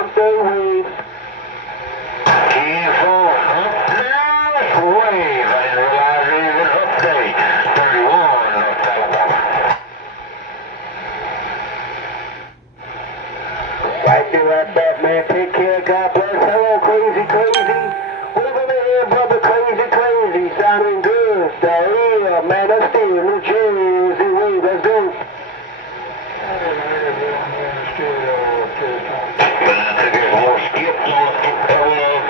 Come through, wave. Careful, up there, wave. I didn't realize it was an update. 31, North Alabama. Right there, right back, man. Take care, God bless. Hello, crazy, crazy. Wave in the air, brother, crazy, crazy. Sounding good. Diarrhea, man, that's still New Jersey. Wave, let's go.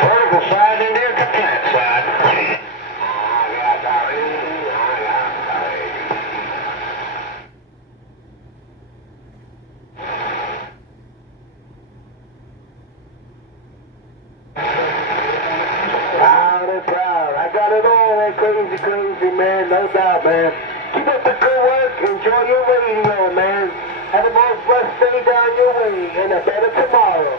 Vertical side and there's the flat side. Proud and proud. I got it all, that crazy, crazy, man. No doubt, man. Keep up the good work. Enjoy your radio, man. Have a most blessed day down your way and a better tomorrow.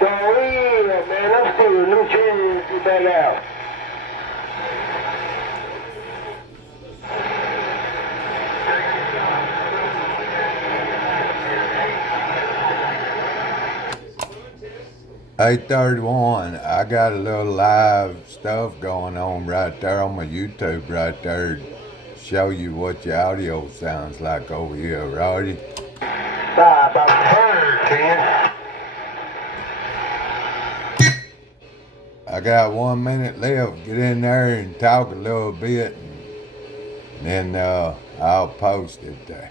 The real, man. I'm still New Jersey, back out. Hey, 31, I got a little live stuff going on right there on my YouTube right there. Show you what your audio sounds like over here, righty? About third, Ken. I got 1 minute left. Get in there and talk a little bit, and then I'll post it there.